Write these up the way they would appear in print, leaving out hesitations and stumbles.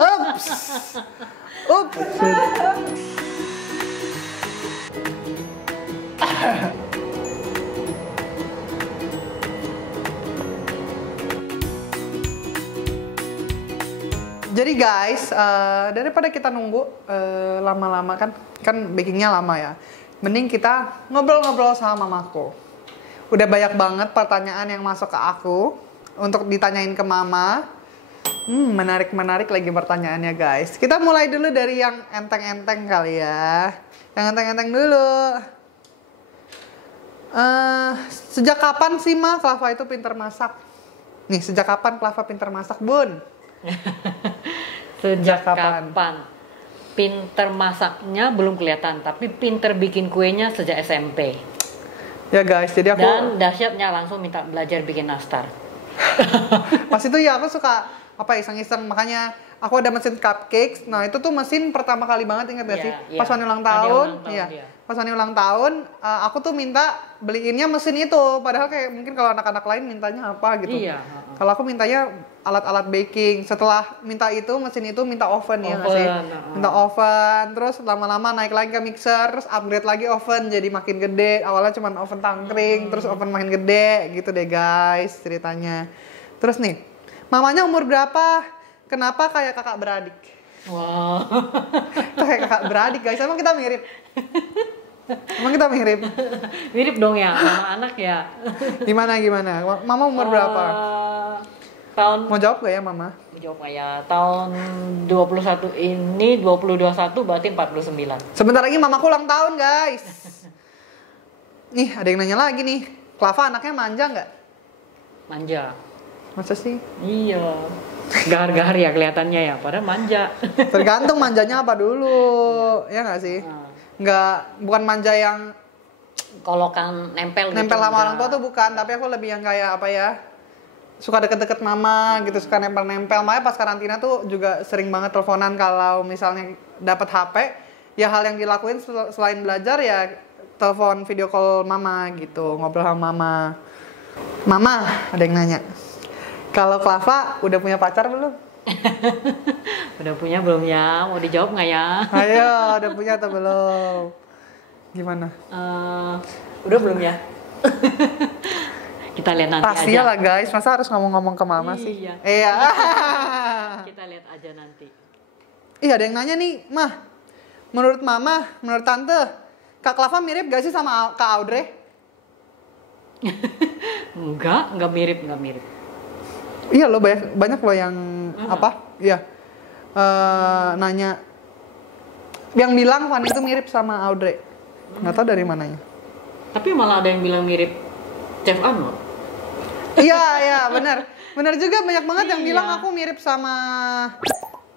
Ups. Ups. Jadi guys, daripada kita nunggu lama-lama kan bakingnya lama ya. Mending kita ngobrol-ngobrol sama mamaku. Udah banyak banget pertanyaan yang masuk ke aku untuk ditanyain ke mama. Menarik lagi pertanyaannya guys. Kita mulai dulu dari yang enteng-enteng kali ya. Yang enteng-enteng dulu. Sejak kapan sih Ma Clava itu pinter masak? Nih, sejak kapan Clava pinter masak, Bun? Sejak kapan? Pinter masaknya belum kelihatan, tapi pinter bikin kuenya sejak SMP. Ya guys, jadi aku... Dan dahsyatnya langsung minta belajar bikin nastar. Pas itu ya aku suka iseng-iseng, makanya aku ada mesin cupcakes. Nah itu tuh mesin pertama kali banget, ingat gak sih? Pas Wani ulang tahun, pas Wani ulang tahun, aku tuh minta beliinnya mesin itu. Padahal kayak mungkin kalau anak-anak lain mintanya apa gitu. Iya. Kalau aku mintanya alat-alat baking. Setelah minta itu, mesin itu minta oven ya nggak sih? Minta oven, terus lama-lama naik lagi ke mixer, terus upgrade lagi oven jadi makin gede. Awalnya cuma oven tangkring, terus oven makin gede, gitu deh guys ceritanya. Terus nih, mamanya umur berapa? Kenapa kayak kakak beradik? Wow. Kayak kakak beradik guys, emang kita mirip? Emang kita mirip? Mirip dong ya, sama anak ya. Gimana? Mama umur berapa? Tahun... Mau jawab gak ya mama? Mau jawab gak ya? Tahun 21 ini, 2021 berarti 49. Sebentar lagi mamaku ulang tahun guys. Nih ada yang nanya lagi nih, Clava anaknya manja nggak? Manja. Masa sih? Iya. Gahar-gahar ya kelihatannya ya, padahal manja. Tergantung manjanya apa dulu, ya nggak sih? Nggak, bukan manja yang Kolokan nempel gitu. Nempel sama orang tua tuh bukan, tapi aku lebih yang kayak apa ya? Suka deket-deket mama gitu, suka nempel-nempel. Makanya pas karantina tuh juga sering banget teleponan kalau misalnya dapat HP, ya hal yang dilakuin selain belajar ya telepon video call mama gitu, ngobrol sama mama. Mama, ada yang nanya. Kalau Clava udah punya pacar belum? Udah punya belum ya? Mau dijawab nggak ya? Ayo, udah punya atau belum? Gimana? Udah belum ya? Kita lihat nanti Rahasia aja. lah guys, masa harus ngomong-ngomong ke mama sih? Iya. Kita lihat aja nanti. Iya, ada yang nanya nih, Mah. Menurut mama, menurut tante, Kak Clava mirip gak sih sama Kak Audrey? Enggak mirip. Iya loh, banyak loh yang Iya. Nanya yang bilang Fanny itu mirip sama Audrey. Nggak tahu dari mananya. Tapi malah ada yang bilang mirip Chef Arnold. Iya, benar. Benar juga, banyak banget yang bilang aku mirip sama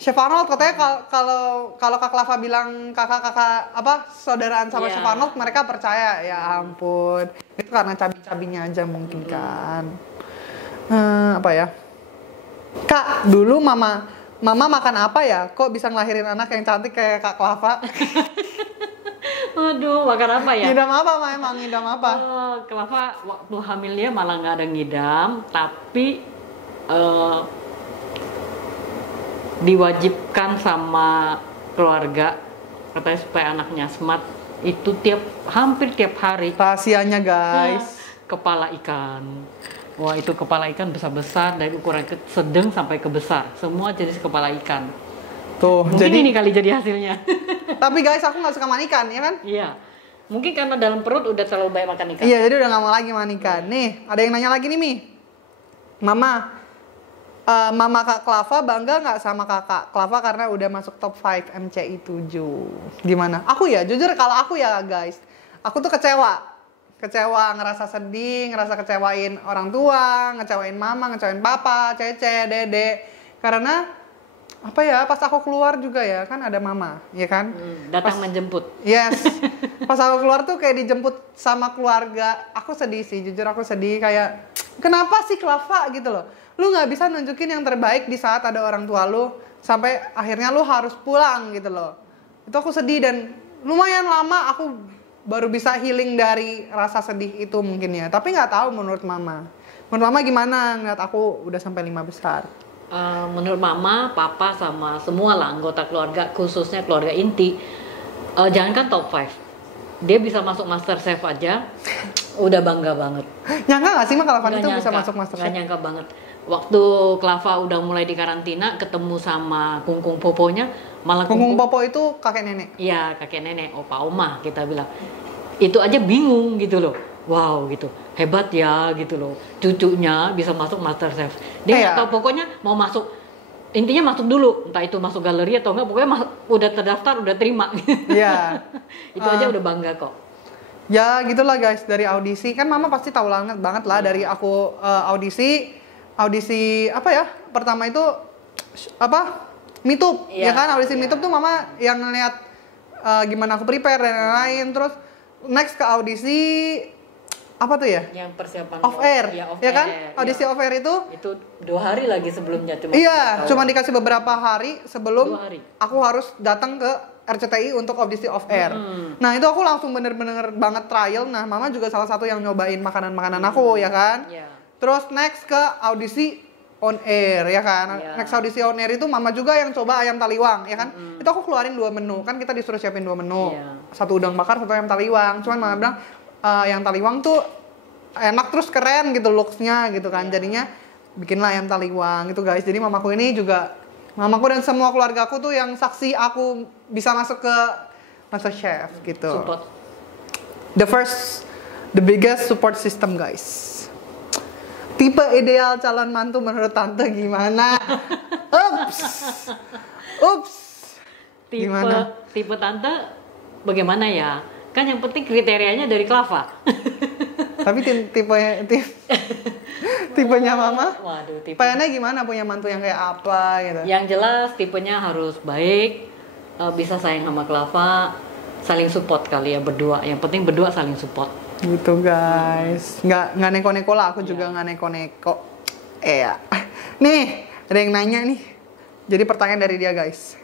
Chef Arnold. Katanya kalau Kak Clava bilang kakak saudaraan sama Chef Arnold, mereka percaya. Ya ampun. Itu karena cabi-cabinya aja mungkin kan. Apa ya? Kak, dulu mama makan apa ya? Kok bisa ngelahirin anak yang cantik kayak Kak Clava? Aduh, makan apa ya? Ngidam apa, Ma? Emang ngidam apa? Clava waktu hamilnya malah nggak ada ngidam, tapi diwajibkan sama keluarga katanya supaya anaknya smart itu hampir tiap hari. Rahasianya guys. Kepala ikan. Wah, itu kepala ikan besar-besar dari ukuran sedang sampai ke besar. Semua jenis kepala ikan. Tuh, mungkin jadi ini kali jadi hasilnya. Tapi guys, aku nggak suka makan ikan, ya kan? Iya. Mungkin karena dalam perut udah terlalu banyak makan ikan. Iya, jadi udah nggak mau lagi makan ikan. Nih, ada yang nanya lagi nih, Mi. Mama Kak Clava bangga nggak sama kakak Clava karena udah masuk top 5 MCI 7? Gimana? Aku ya, jujur kalau aku ya guys, aku tuh kecewa, ngerasa sedih, ngerasa kecewain orang tua, ngecewain mama, ngecewain papa, Cece, Dede. Karena apa ya, pas aku keluar juga ya kan ada mama, ya kan? Datang menjemput. Yes. Pas aku keluar tuh kayak dijemput sama keluarga. Aku sedih sih, jujur aku sedih kayak kenapa sih Clava gitu loh. Lu nggak bisa nunjukin yang terbaik di saat ada orang tua lu sampai akhirnya lu harus pulang gitu loh. Itu aku sedih dan lumayan lama aku baru bisa healing dari rasa sedih itu mungkin ya. Tapi nggak tahu menurut mama. Menurut mama gimana ngeliat aku udah sampai 5 besar? Menurut mama, papa sama semua lah anggota keluarga, khususnya keluarga inti, jangankan top 5, dia bisa masuk MasterChef aja, udah bangga banget. Nyangka nggak sih Mak kalau Fanny Nggak tuh bisa nyangka, masuk MasterChef? nggak nyangka banget. Waktu Klava udah mulai di karantina, ketemu sama kungkung poponya, malah Kungkung Popo itu kakek nenek. iya kakek nenek, opa oma kita bilang. Itu aja bingung gitu loh. Wow gitu, hebat ya gitu loh. Cucunya bisa masuk MasterChef. Dia nggak Iya. tahu, pokoknya mau masuk, intinya masuk dulu, entah itu masuk galeri atau enggak, pokoknya udah terdaftar, udah terima. Iya. Itu aja udah bangga kok. Ya gitulah guys, dari audisi kan mama pasti tahu banget lah dari aku audisi apa ya, pertama itu apa, Mitup ya Iya, kan, audisi iya. Mitup tuh mama yang ngeliat gimana aku prepare dan lain-lain. Terus next ke audisi apa tuh ya, Yang persiapan off air ya kan, audisi iya. off air itu Itu 2 hari lagi sebelumnya cuma. iya, tahu. cuma dikasih beberapa hari sebelum 2 hari. aku harus datang ke RCTI untuk audisi off air. Nah itu aku langsung bener-bener banget trial. Nah mama juga salah satu yang nyobain makanan-makanan aku ya kan. Iya. Terus next ke audisi on air ya kan. Iya. Next audisi on air itu mama juga yang coba ayam taliwang ya kan. Itu aku keluarin 2 menu. Kan kita disuruh siapin 2 menu. Iya. Satu udang bakar, satu ayam taliwang. Cuman mama bilang yang taliwang tuh enak terus keren gitu looks-nya gitu kan. Jadinya bikinlah ayam taliwang gitu guys. Jadi mamaku ini juga, mamaku dan semua keluargaku tuh yang saksi aku bisa masuk ke MasterChef gitu. Support. The biggest support system guys. Tipe ideal calon mantu menurut tante gimana? Ups. Gimana? Tipe tante bagaimana ya? Kan yang penting kriterianya dari Klava. Tapi tipenya mama, Waduh, tipe. pengennya gimana, punya mantu yang kayak apa gitu? Yang jelas tipenya harus baik, bisa sayang sama Klava, saling support kali ya berdua. Yang penting berdua saling support. Gitu guys, nggak neko-neko lah, aku juga nggak neko-neko. Ya, nih ada yang nanya nih. Jadi pertanyaan dari dia guys,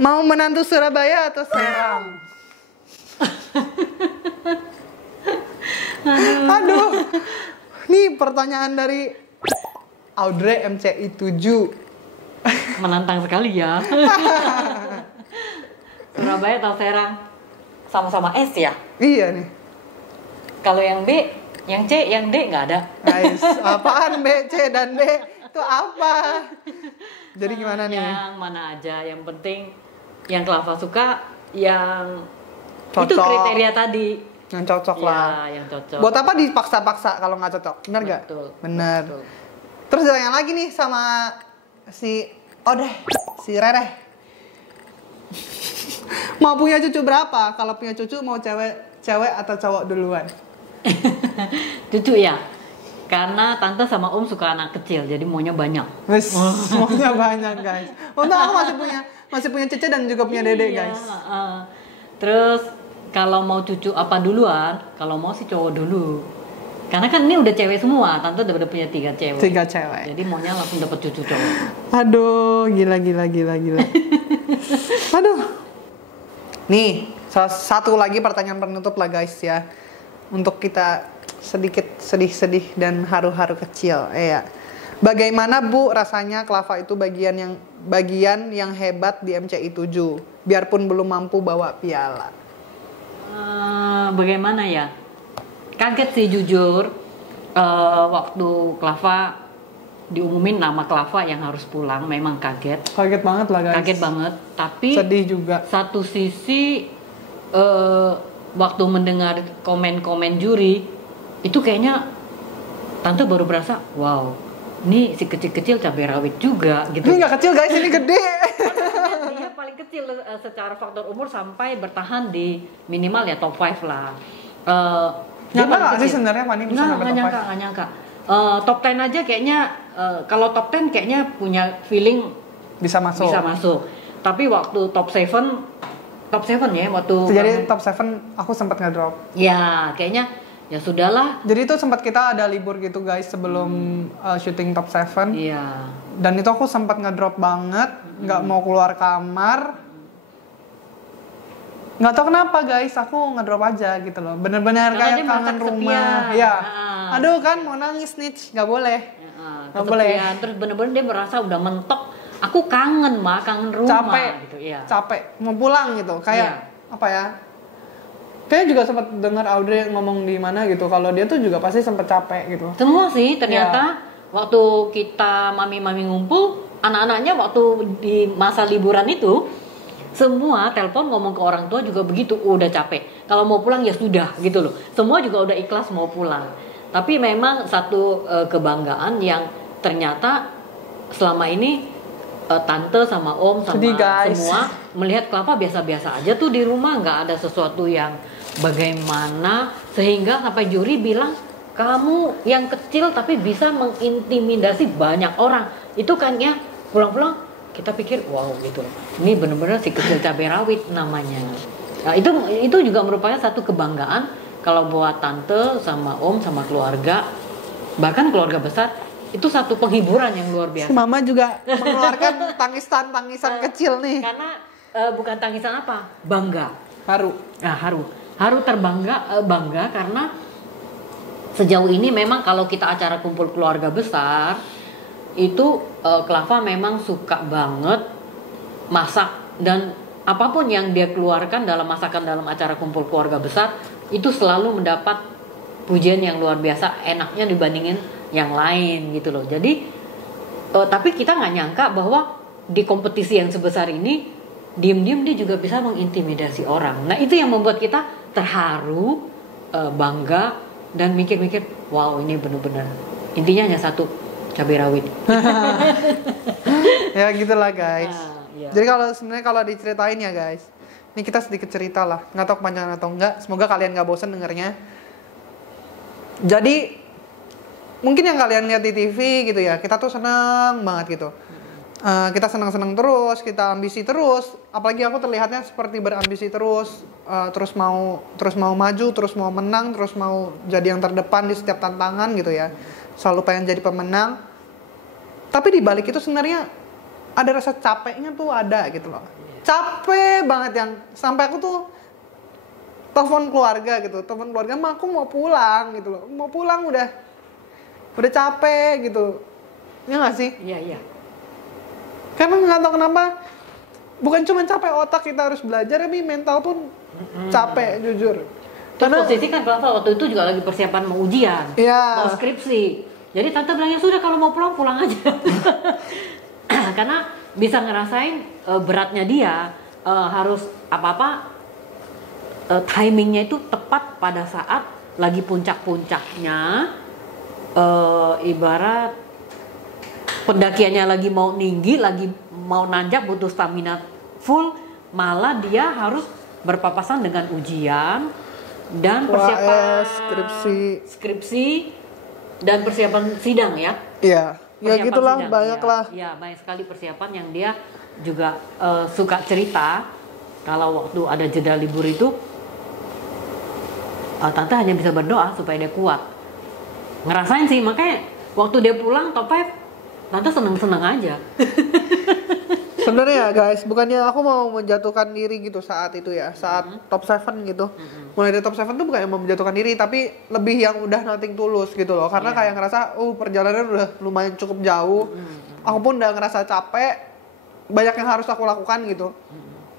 mau menantu Surabaya atau Serang? Aduh, nih pertanyaan dari Audrey MCI 7. Menantang sekali ya. Surabaya atau Serang? Sama-sama S ya? Iya nih. Kalau yang B, yang C, yang D nggak ada. Guys, apaan B, C, dan D? Itu apa? Jadi gimana nih? Yang mana aja, yang penting yang Klava suka, yang Cocok. itu kriteria tadi. Yang cocok Ya, lah. yang cocok. Buat apa dipaksa-paksa kalau nggak cocok? Bener nggak? Betul. Bener. Betul. Terus ada yang lagi nih sama si si Rere. Mau punya cucu berapa? Kalau punya cucu mau cewek atau cowok duluan? Cucu ya. Karena tante sama om suka anak kecil, jadi maunya banyak. Wes, maunya banyak guys. Untuk aku masih punya cece dan juga punya dede Iya, guys. Terus kalau mau cucu apa duluan? Kalau mau sih cowok dulu. Karena kan ini udah cewek semua, tante udah punya 3 cewek. 3 cewek. Jadi maunya langsung dapat cucu cowok. Aduh, gila. Aduh. Nih, satu lagi pertanyaan penutup lah guys ya. Untuk kita sedikit sedih-sedih dan haru-haru kecil. Ya. Bagaimana Bu rasanya Klava itu bagian yang hebat di MCI 7, biarpun belum mampu bawa piala? Bagaimana ya? Kaget sih jujur. Waktu Klava diumumin nama Klava yang harus pulang, memang kaget. Kaget banget lah guys. Kaget banget. Tapi sedih juga. satu sisi waktu mendengar komen-komen juri itu kayaknya tante baru berasa, wow, ini si kecil-kecil cabai rawit juga gitu. Ini nggak kecil guys, ini gede. Dia paling kecil secara faktor umur sampai bertahan di minimal ya top 5 lah. Nyangka nggak sih sebenarnya Fanny bisa sampai top 5? Nggak nyangka. Top 10 aja kayaknya, kalau top 10 kayaknya punya feeling Bisa masuk. Tapi waktu top 7 ya waktu. Jadi top 7 aku sempat ngedrop. Ya kayaknya ya sudahlah. Jadi itu sempat kita ada libur gitu guys sebelum syuting top 7. Iya. Dan itu aku sempat ngedrop banget, nggak mau keluar kamar. Nggak tahu kenapa guys, aku ngedrop aja gitu loh. Bener-bener Karena kayak dia merasa kangen kesepian. rumah. Ya. Ah. Aduh kan mau nangis nih, nggak boleh. Nggak boleh. kesepian. Terus bener-bener dia merasa udah mentok. Aku kangen kangen rumah Capek, gitu ya. capek, mau pulang gitu. Kayak apa ya? Kayaknya juga sempat dengar Audrey ngomong di mana gitu. Kalau dia tuh juga pasti sempat capek gitu. Semua sih ternyata waktu kita mami-mami ngumpul, anak-anaknya waktu di masa liburan itu semua telepon ngomong ke orang tua juga begitu, udah capek. Kalau mau pulang ya sudah gitu loh. Semua juga udah ikhlas mau pulang. Tapi memang satu kebanggaan yang ternyata selama ini tante sama om sama Sedih, guys. semua melihat Kelapa biasa-biasa aja tuh di rumah, nggak ada sesuatu yang bagaimana sehingga sampai juri bilang kamu yang kecil tapi bisa mengintimidasi banyak orang. Itu kan ya pulang-pulang kita pikir wow gitu loh. Ini benar-benar si kecil cabai rawit namanya. Nah, itu juga merupakan satu kebanggaan kalau buat tante sama om sama keluarga, bahkan keluarga besar, itu satu penghiburan yang luar biasa. Mama juga mengeluarkan tangisan kecil nih. Karena bukan tangisan apa, bangga. Haru. Nah, haru bangga karena sejauh ini memang kalau kita acara kumpul keluarga besar itu Kelava memang suka banget masak, dan apapun yang dia keluarkan dalam masakan dalam acara kumpul keluarga besar itu selalu mendapat pujian yang luar biasa, enaknya dibandingin yang lain gitu loh. Jadi tapi kita nggak nyangka bahwa di kompetisi yang sebesar ini diem-diem dia juga bisa mengintimidasi orang. Nah itu yang membuat kita terharu, bangga, dan mikir-mikir wow ini bener-bener intinya hanya satu, cabai rawit. Ya gitulah guys. Iya. Jadi sebenarnya kalau diceritain ya guys, ini kita sedikit cerita lah, nggak tahu kepanjangan atau enggak. Semoga kalian nggak bosan dengernya. Jadi mungkin yang kalian lihat di TV gitu ya, kita tuh senang banget gitu. Kita senang-senang terus, kita ambisi terus. Apalagi aku terlihatnya seperti berambisi terus, terus mau maju, terus mau menang, terus mau jadi yang terdepan di setiap tantangan gitu ya. Selalu pengen jadi pemenang. Tapi di balik itu sebenarnya ada rasa capeknya tuh ada gitu loh. Capek banget yang sampai aku tuh telepon keluarga gitu. Telepon keluarga, "Ma, aku mau pulang" gitu loh. Mau pulang udah capek gitu. Ya nggak sih? Iya. Karena nggak tahu kenapa, bukan cuma capek otak kita harus belajar, tapi mental pun capek jujur. Karena posisi kan Kelapa waktu itu juga lagi persiapan mau ujian, mau skripsi. Jadi tante bilangnya sudah kalau mau pulang aja. Karena bisa ngerasain beratnya dia, harus apa-apa timingnya itu tepat pada saat lagi puncak-puncaknya, ibarat pendakiannya lagi mau tinggi, lagi mau nanjak, butuh stamina full, malah dia harus berpapasan dengan ujian dan persiapan skripsi dan persiapan sidang ya. Iya, ya gitulah, banyak lah. Iya, banyak sekali persiapan yang dia juga suka cerita. Kalau waktu ada jeda libur itu, tante hanya bisa berdoa supaya dia kuat. Ngerasain sih, makanya waktu dia pulang Topep, tante seneng-seneng aja. Sebenarnya ya guys, bukannya aku mau menjatuhkan diri gitu saat itu ya, saat top 7 gitu. Mulai dari top 7 tuh bukan yang mau menjatuhkan diri, tapi lebih yang udah nothing tulus gitu loh. Karena kayak ngerasa, perjalanan udah lumayan cukup jauh. Aku pun udah ngerasa capek, banyak yang harus aku lakukan gitu.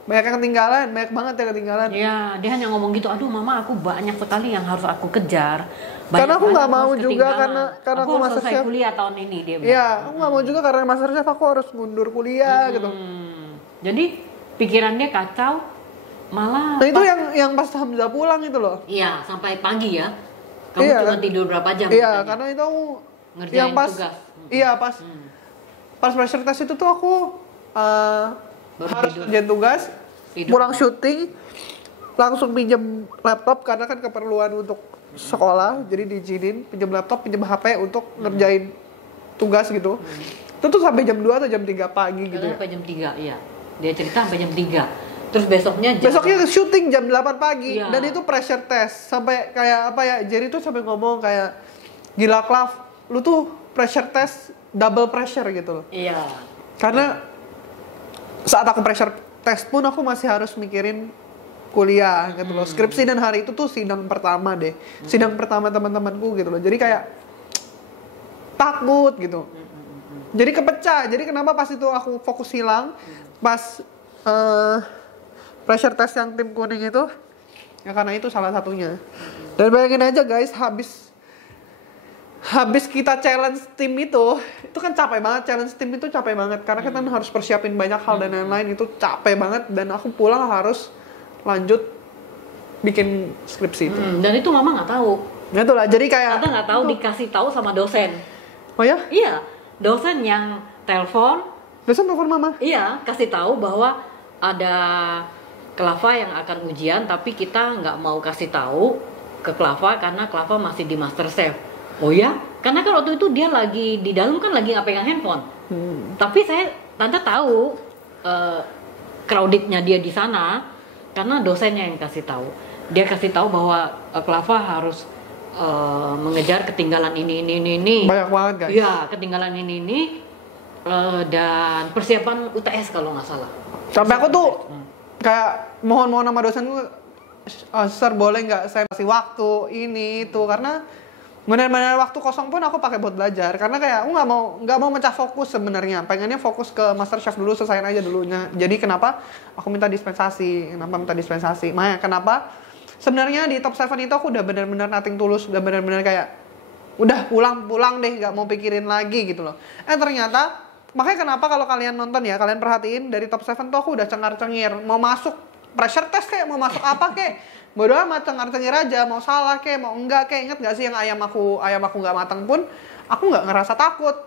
Banyak yang ketinggalan, banyak banget yang ketinggalan. Iya, dia hanya ngomong gitu, aduh mama aku banyak sekali yang harus aku kejar. Karena aku nggak mau juga karena aku harus selesai kuliah tahun ini dia bilang. Iya, aku nggak mau juga karena Master Chef aku harus mundur kuliah gitu. Jadi pikiran dia kacau, malah. Nah itu yang pas Hamzah pulang itu loh. Iya, sampai pagi ya. Kamu cuma tidur berapa jam? Iya, katanya? Karena itu aku ngerjain yang pas tugas. Iya pas pressure test itu tuh aku harus ngerjain tugas, pulang syuting, langsung pinjam laptop karena kan keperluan untuk sekolah, jadi diizinin pinjam laptop, pinjam HP untuk ngerjain tugas gitu. Itu tuh sampai jam 2 atau jam 3 pagi gitu ya. Sampai jam 3, iya. Dia cerita sampai jam 3. Terus besoknya syuting jam 8 pagi. Iya. Dan itu pressure test. Sampai kayak apa ya, Jerry tuh sampai ngomong kayak, "Gila Klav, lu tuh pressure test double pressure gitu loh." Iya. Karena saat aku pressure test pun aku masih harus mikirin kuliah gitu loh. Skripsi dan hari itu tuh sidang pertama deh. Sidang pertama teman-temanku gitu loh. Jadi kayak takut gitu. Jadi kepecah. Jadi kenapa pas itu aku fokus hilang, pas pressure test yang tim kuning itu, ya karena itu salah satunya. Dan bayangin aja guys, habis kita challenge tim itu kan capek banget. Challenge tim itu capek banget karena kita harus persiapin banyak hal dan lain-lain, itu capek banget. Dan aku pulang harus lanjut bikin skripsi itu. Dan itu mama nggak tahu. Ya itulah, jadi kayak Tante nggak tahu, dikasih tahu sama dosen. Oh ya? Iya, dosen yang telepon. Dosen telepon mama? Iya, kasih tahu bahwa ada Klava yang akan ujian, tapi kita nggak mau kasih tahu ke Klava karena Klava masih di MasterChef. Oh ya? Karena kan waktu itu dia lagi di dalam kan lagi nggak pegang handphone. Tapi Tante tahu crowdednya dia di sana karena dosennya yang kasih tahu. Dia kasih tahu bahwa Klava harus mengejar ketinggalan ini. Banyak banget guys. Iya, ketinggalan ini dan persiapan UTS kalau nggak salah. Sampai aku tuh kayak mohon sama dosen tuh, Sir boleh nggak saya kasih waktu ini itu, karena benar-benar waktu kosong pun aku pakai buat belajar, karena kayak aku nggak mau mecah fokus sebenarnya, pengennya fokus ke MasterChef dulu, selesaiin aja dulunya. Jadi kenapa aku minta dispensasi, makanya kenapa sebenarnya di top 7 itu aku udah benar-benar nothing tulus, udah benar-benar kayak udah pulang deh, nggak mau pikirin lagi gitu loh. Ternyata makanya kenapa kalau kalian nonton ya, kalian perhatiin dari top 7 tuh aku udah cengar-cengir, mau masuk pressure test kayak mau masuk apa kayak bodo amat, cengar-cengir aja, mau salah kayak mau enggak kayak. Inget gak sih yang ayam aku nggak matang pun aku nggak ngerasa takut,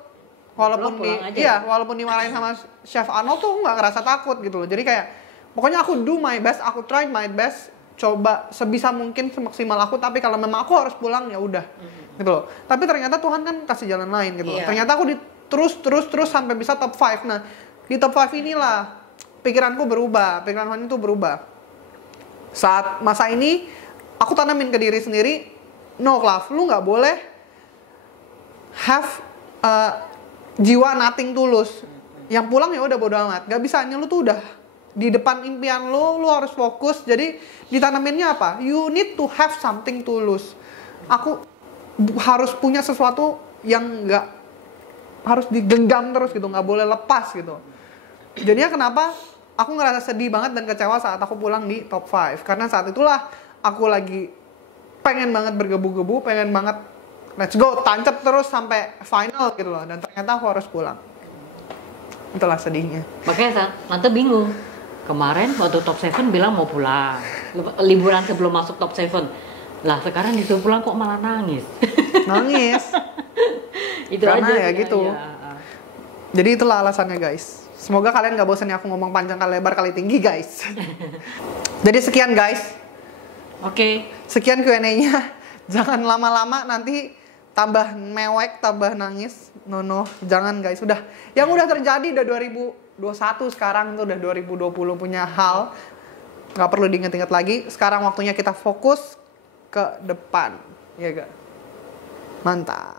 walaupun walaupun dimarahin sama Chef Arnold tuh nggak ngerasa takut gitu loh. Jadi kayak pokoknya aku do my best, aku try my best, coba sebisa mungkin semaksimal aku, tapi kalau memang aku harus pulang ya udah gitu loh. Tapi ternyata Tuhan kan kasih jalan lain gitu loh. Ternyata aku terus sampai bisa top 5. Nah di top 5 inilah pikiran itu berubah. Saat masa ini aku tanamin ke diri sendiri, no Klav, lu nggak boleh have jiwa nothing tulus. Yang pulang ya udah bodo amat, nggak bisanya lu tuh udah di depan impian lu harus fokus. Jadi ditanaminnya apa? You need to have something tulus. Aku harus punya sesuatu yang nggak harus digenggam terus gitu, nggak boleh lepas gitu. Jadinya kenapa aku ngerasa sedih banget dan kecewa saat aku pulang di top 5. Karena saat itulah aku lagi pengen banget bergebu-gebu, pengen banget let's go, tancap terus sampai final gitu loh. Dan ternyata aku harus pulang. Itulah sedihnya. Makanya Tante bingung. Kemarin waktu top 7 bilang mau pulang, liburan sebelum masuk top 7. Lah sekarang disuruh pulang kok malah nangis. Nangis. Itu karena aja ya gitu. Jadi itulah alasannya guys. Semoga kalian gak bosan ya aku ngomong panjang kali lebar kali tinggi guys. Jadi sekian guys. Oke. Sekian Q&A-nya. Jangan lama-lama nanti tambah mewek, tambah nangis. No, jangan guys. Udah, yang udah terjadi udah 2021, sekarang itu udah 2020 punya hal. Gak perlu diinget-inget lagi. Sekarang waktunya kita fokus ke depan. Ya gak? Mantap.